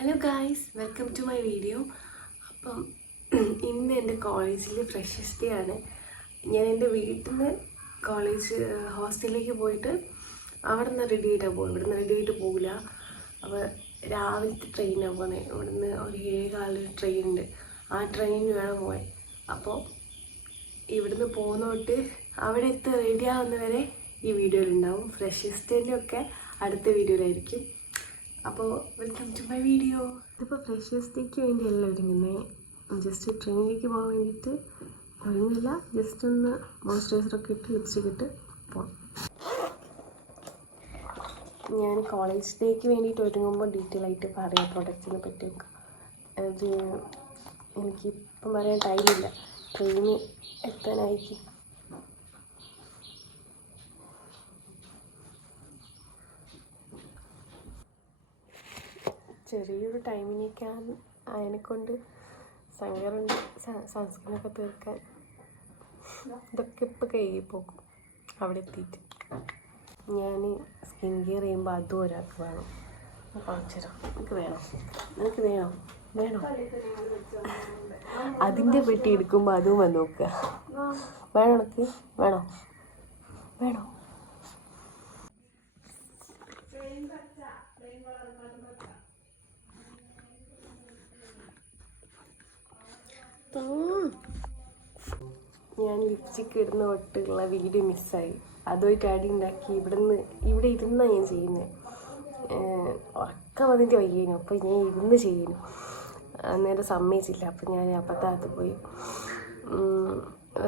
Hello guys, welcome to my video. അപ്പം ഇന്ന് എൻ്റെ കോളേജിൽ ഫ്രഷേഴ്സ് ഡേ ആണ്. ഞാൻ എൻ്റെ വീട്ടിൽ നിന്ന് ഹോസ്റ്റലിലേക്ക് പോയിട്ട് അവിടെ നിന്ന് റെഡി ആയിട്ടാണ് പോകുന്നത്. ഇവിടെ നിന്ന് റെഡി ആയിട്ട് പോകില്ല. അപ്പോൾ രാവിലത്തെ ട്രെയിനാണ് പോകുന്നത്. ഇവിടെ നിന്ന് ഒരു 7:15 ട്രെയിൻ ഉണ്ട്. ആ ട്രെയിനിന് വേണം പോകാൻ. അപ്പോൾ ഇവിടുന്ന് പോകുന്നോട്ട് അവിടെ റെഡി ആവുന്നവരെ ഈ വീഡിയോയിലുണ്ടാവും. ഫ്രഷേഴ്സ് ഡേയിലൊക്കെ അടുത്ത വീഡിയോയിലായിരിക്കും. അപ്പോൾ വെൽക്കം ടു മൈ വീഡിയോ. ഇതിപ്പോൾ ഫ്രഷേഴ്സ് ഡേക്ക് വേണ്ടിയല്ല ഒരുങ്ങുന്നത്. ജസ്റ്റ് ട്രെയിനിലേക്ക് പോകാൻ വേണ്ടിയിട്ട് ഒരുങ്ങില്ല. ജസ്റ്റ് ഒന്ന് മോയ്സ്ചറൈസറൊക്കെ ഇട്ട് ലിപ്സ്റ്റിക് ഇട്ട് പോകാം. ഞാൻ കോളേജ് ഡേക്ക് വേണ്ടിയിട്ട് ഒരുങ്ങുമ്പോൾ ഡീറ്റെയിൽ ആയിട്ട് പറയാം പ്രൊഡക്റ്റിനെ പറ്റിയൊക്കെ. അത് എനിക്കിപ്പം പറയാൻ ടൈമില്ല. ട്രെയിന് എത്താനായിരിക്കും. ചെറിയൊരു ടൈമിനേക്കാണ് അതിനെക്കൊണ്ട് സങ്കടമുണ്ട്. സൺസ്ക്രീനൊക്കെ തീർക്കാൻ ഇതൊക്കെ ഇപ്പോൾ കഴുകി പോകും. അവിടെ എത്തിയിട്ട് ഞാൻ സ്കിൻ കെയർ ചെയ്യുമ്പോൾ അതും ഒരാൾക്ക് വേണം. കാണിച്ചുതരാം. നിനക്ക് വേണോ അതിൻ്റെ പെട്ടി എടുക്കുമ്പോൾ അതും വന്ന് നോക്കുക. വേണോ ഞാൻ ലിപ്സ്റ്റിക്ക് ഇടുന്ന തൊട്ടുള്ള വീഡിയോ മിസ്സായി. അതുമായിട്ട് അടി ഉണ്ടാക്കി ഇവിടെ ഇരുന്നാണ് ഞാൻ ചെയ്യുന്നത്. ഉറക്കം വന്നിട്ട് വയ്യേനു. അപ്പോൾ ഞാൻ ഇരുന്ന് ചെയ്യുന്നു. അന്നേരം സമ്മതിച്ചില്ല. അപ്പോൾ ഞാൻ അപ്പത്തകത്ത് പോയി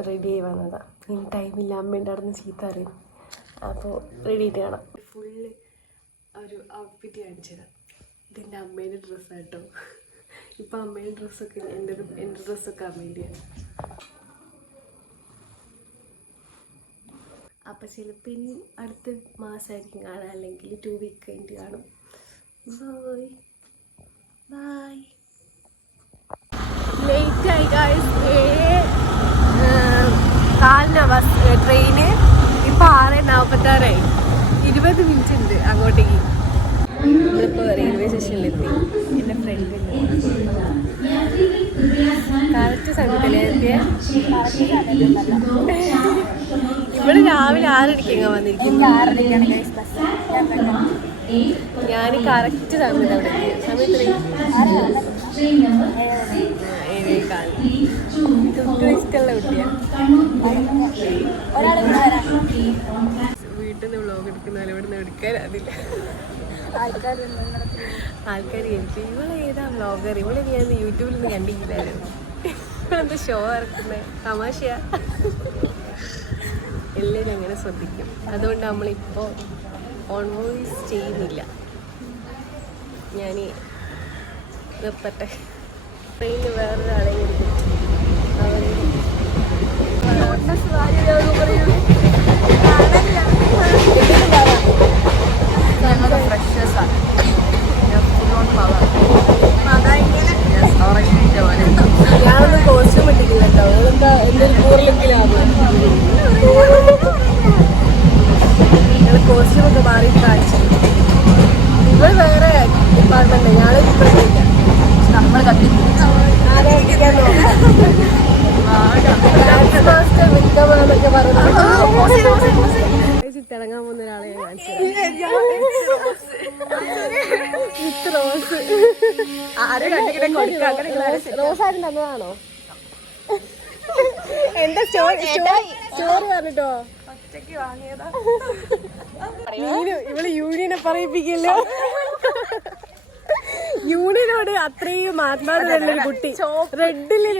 റെഡി ആയി വന്നതാണ്. ഇനി ടൈമില്ല. അമ്മേൻ്റെ അവിടെ നിന്ന് ചീത്ത അറിയും. അപ്പോൾ റെഡി ആയിട്ട് കാണാം. ഫുള്ള് ഒരു ഔട്ട്ഫിറ്റ് കാണിച്ചതാണ്. ഇതെൻ്റെ അമ്മേൻ്റെ ഡ്രസ്സാണ് കേട്ടോ. ഇപ്പം അമ്മേൻ്റെ ഡ്രസ്സൊക്കെ എൻ്റെ ഡ്രസ്സൊക്കെ അമ്മേൻ്റെയാണ്. അപ്പം ചിലപ്പോൾ ഇനി അടുത്ത മാസമായിരിക്കും കാണാം, അല്ലെങ്കിൽ 2 വീക്ക് കഴിഞ്ഞിട്ട് കാണും. ബൈ. ലേറ്റായി ഗായ്സ്. 7:15 bus train. ഇപ്പോൾ 6:46 20 മിനിറ്റ് ഉണ്ട് അങ്ങോട്ടേക്ക്. നമ്മളിപ്പോൾ റെയിൽവേ സ്റ്റേഷനിലെത്തി. എൻ്റെ ഫ്രണ്ട് കറക്റ്റ് സമയത്തല്ലേ എത്തിയ. ഇവിടെ രാവിലെ 6:00 വന്നിരിക്കുന്നു. ഞാൻ കറക്റ്റ് സമയത്ത് അവിടെ എത്തിയ സമയത്ത് 7:15 ഇഷ്ടമുള്ള കുട്ടിയാണ്. വീട്ടിൽ നിന്ന് വ്ളോഗ് എടുക്കുന്ന ഇവിടെ നിന്ന് എടുക്കാൻ അതില്ല. ആൾക്കാർ ഇവളെ ഏതാ വ്ളോഗർ, ഇവളെ ഞാൻ യൂട്യൂബിൽ നിന്ന് കണ്ടിട്ടില്ലായിരുന്നു. ഇവളെന്താ ഷോ ഇറക്കുന്നത്, തമാശയാ. എല്ലാവരും അങ്ങനെ ശ്രദ്ധിക്കും. അതുകൊണ്ട് നമ്മളിപ്പോൾ ഓൺ വോയിസ് ചെയ്യുന്നില്ല. ഞാൻ നിർത്തട്ടെ. ട്രെയിനിൽ വേറൊരാളെ കൊടുക്കും. ഞാനൊന്നും കോസ്റ്റ്യൂം ഇട്ടിട്ടില്ല കേട്ടോ. എന്താ എന്തൊരു പൂർലെങ്കിലാണ് ഞങ്ങൾ കോസ്റ്റ്യൂമൊക്കെ മാറി കാണിച്ചു. ഇവിടെ വേറെ ഡിപ്പാർട്ട്മെന്റ്, ഞങ്ങൾ ഡിപ്പാർട്ട്മെന്റ് നമ്മൾ മാസ്റ്റർ പറഞ്ഞു തിളങ്ങാൻ പോകുന്ന ഒരാളെ ഞാൻ കാണിച്ചു. റോസാരും തന്നതാണോ? എന്താ സ്റ്റോറി പറഞ്ഞിട്ടോ? ഇവള് യൂണിയനെ പറയിപ്പിക്കല്ലോ. യൂണിയനോട് അത്രയും ആത്മാർത്ഥതയുള്ളൊരു കുട്ടി. റെഡില്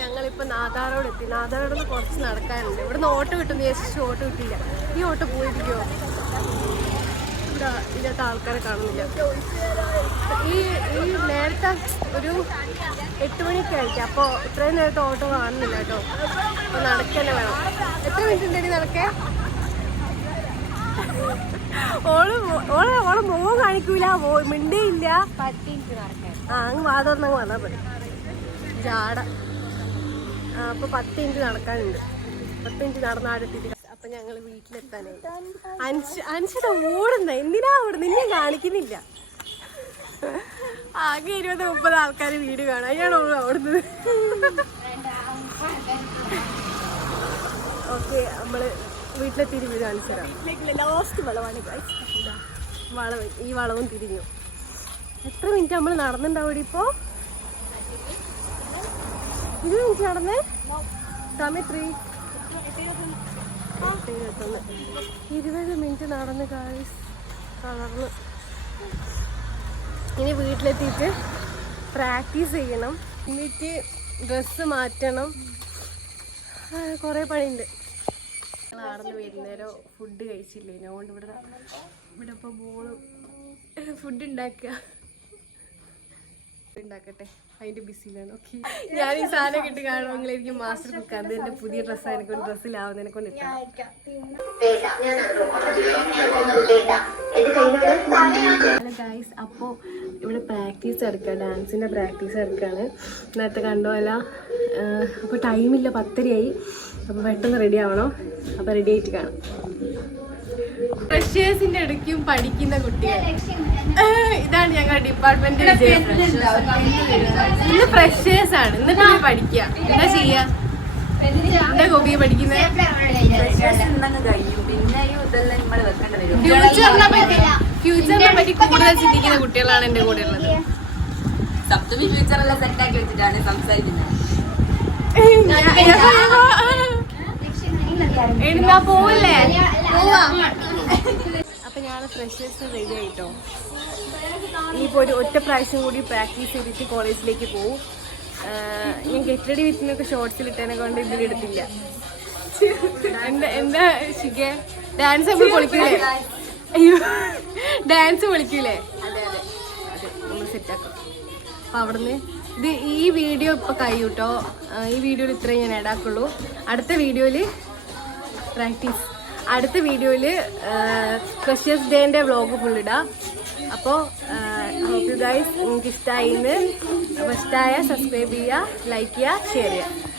ഞങ്ങളിപ്പോൾ നാദാറോട് എത്തി. നാദാറോട് നിന്ന് കുറച്ച് നടക്കാനുണ്ട്. ഇവിടുന്ന് ഓട്ടോ കിട്ടുന്ന വിചാരിച്ചു. ഓട്ടോ കിട്ടില്ല. ഈ ഓട്ടോ പോയിരിക്കുമോ? ഇവിടെ ഇതിനകത്ത് ആൾക്കാരെ കാണുന്നില്ല. ഈ നേരത്തെ ഒരു 8 മണിയൊക്കെ ആയിരിക്കും. അപ്പോൾ ഇത്രയും നേരത്തെ ഓട്ടോ കാണുന്നില്ല കേട്ടോ. അപ്പോൾ നടക്കന്നെ വേണം. എത്ര മിനിറ്റ് ഉണ്ടെങ്കിൽ നടക്കേ? ഓളെ മുഖം കാണിക്കൂല, മിണ്ടേ ഇല്ല. 10 മിനിറ്റ് നടക്കാൻ. അങ്ങ് വാതോർന്നങ്ങ് വന്നാൽ മതി. ജാട. അപ്പോൾ 10 മിനിറ്റ് നടക്കാനുണ്ട്. 10 മിനിറ്റ് നടന്ന് ആടെത്തിയിട്ട് അപ്പൊ ഞങ്ങൾ വീട്ടിലെത്താനായി. അൻഷിത ഓടുന്ന എന്തിനാ ഓടുന്ന, നിന്നെ കാണിക്കുന്നില്ല. ആകെ 20-30 ആൾക്കാർ വീട് കാണാൻ, അയ്യാണ് ഓടുന്നത്. ഓക്കെ, നമ്മള് വീട്ടിലെത്തി വീട് കാണിച്ചു തരാം. ലാസ്റ്റ് വളവാണ് വളവ്. ഈ വളവും തിരിഞ്ഞു. എത്ര മിനിറ്റ് നമ്മൾ നടന്നിട്ടുണ്ടാവും ഇപ്പോ? 20 മിനിറ്റ് നടന്നേ. സമയം 20 മിനിറ്റ് നടന്ന് ഗായ്സ്. നടന്ന് ഇനി വീട്ടിലെത്തിയിട്ട് പ്രാക്ടീസ് ചെയ്യണം. എന്നിട്ട് ഡ്രസ്സ് മാറ്റണം. കുറേ പണിയുണ്ട്. നടന്ന് വരുന്നേരം ഫുഡ് കഴിച്ചില്ലേ, അതുകൊണ്ട് ഇവിടെ ഇപ്പോൾ ബോളും ഫുഡ് ഉണ്ടാക്കട്ടെ, അതിൻ്റെ ബിസിയിലാണ്. ഓക്കെ, ഞാൻ ഈ സാധനം കിട്ടി കാണുമെങ്കിൽ എനിക്ക് മാസ്റ്റർ കുക്ക്. അത് എൻ്റെ പുതിയ ഡ്രസ്സാണ്, എനിക്കൊരു ഡ്രസ്സിലാവുന്നതിനെ കൊണ്ട് ഇട്ടാം. ഹലോ ഗൈസ്, അപ്പോൾ ഇവിടെ പ്രാക്ടീസ് എടുക്കുക, ഡാൻസിൻ്റെ പ്രാക്ടീസ് എടുക്കുകയാണ്. നേരത്തെ കണ്ടോല്ല. അപ്പോൾ ടൈമില്ല, 10:30 അപ്പോൾ പെട്ടെന്ന് റെഡി ആവണം. അപ്പോൾ റെഡി ആയിട്ട് കാണാം. ഫ്രഷേഴ്സിന്റെ ഇടയ്ക്കും പഠിക്കുന്ന കുട്ടികൾ, ഇതാണ് ഞങ്ങളുടെ ഡിപ്പാർട്ട്മെന്റ്. ഇന്ന് ഫ്രഷേഴ്സ് ആണ്, എന്നിട്ട് പഠിക്കുക. എന്താ ചെയ്യാ? എന്താ കോപ്പി പഠിക്കുന്നത്? ഫ്യൂച്ചറിനെ പറ്റി കൂടുതൽ ചിന്തിക്കുന്ന കുട്ടികളാണ് എന്റെ കൂടെ ഉള്ളത്. സപ്തമി ഫ്യൂച്ചറെല്ലാം സെറ്റാക്കി വെച്ചിട്ടാണ് സംസാരിക്കുന്നത്. എഴുന്നാ പോവില്ലേ? അപ്പൊ ഞാൻ ഫ്രഷേഴ്സ് റെഡി ആയിട്ടോ. ഇനിയിപ്പോൾ ഒരു ഒറ്റ പ്രാവശ്യം കൂടി പ്രാക്ടീസ് ചെയ്തിട്ട് കോളേജിലേക്ക് പോകും. ഞാൻ ഗെറ്റ് റെഡി വിത്തിനൊക്കെ ഷോർട്സിലിട്ടതിനെ കൊണ്ട് ഇതിലെടുത്തില്ല. എന്താ ശിഖ, ഡാൻസ് നമ്മൾ പൊളിക്കൂലേ? അയ്യോ, ഡാൻസ് പൊളിക്കൂലേ? അതെ അതെ അതെ, നമ്മൾ സെറ്റാക്കാം. അപ്പം അവിടുന്ന് ഈ വീഡിയോ ഇപ്പോൾ കഴിയൂട്ടോ. ഈ വീഡിയോയിൽ ഇത്രയും ഞാൻ ഇടാക്കുള്ളൂ. അടുത്ത വീഡിയോയിൽ പ്രാക്ടീസ്, അടുത്ത വീഡിയോയിൽ ഫ്രഷേഴ്സ് ഡേൻ്റെ വ്ളോഗ് ഫുള്ളിടാം. അപ്പോൾ ഹോപ്പ് യു ഗൈസ് നിങ്ങൾക്ക് ഇഷ്ടമായിന്ന്. അപ്പോൾ ഇഷ്ടമായ സബ്സ്ക്രൈബ് ചെയ്യുക, ലൈക്ക് ചെയ്യുക, ഷെയർ ചെയ്യുക.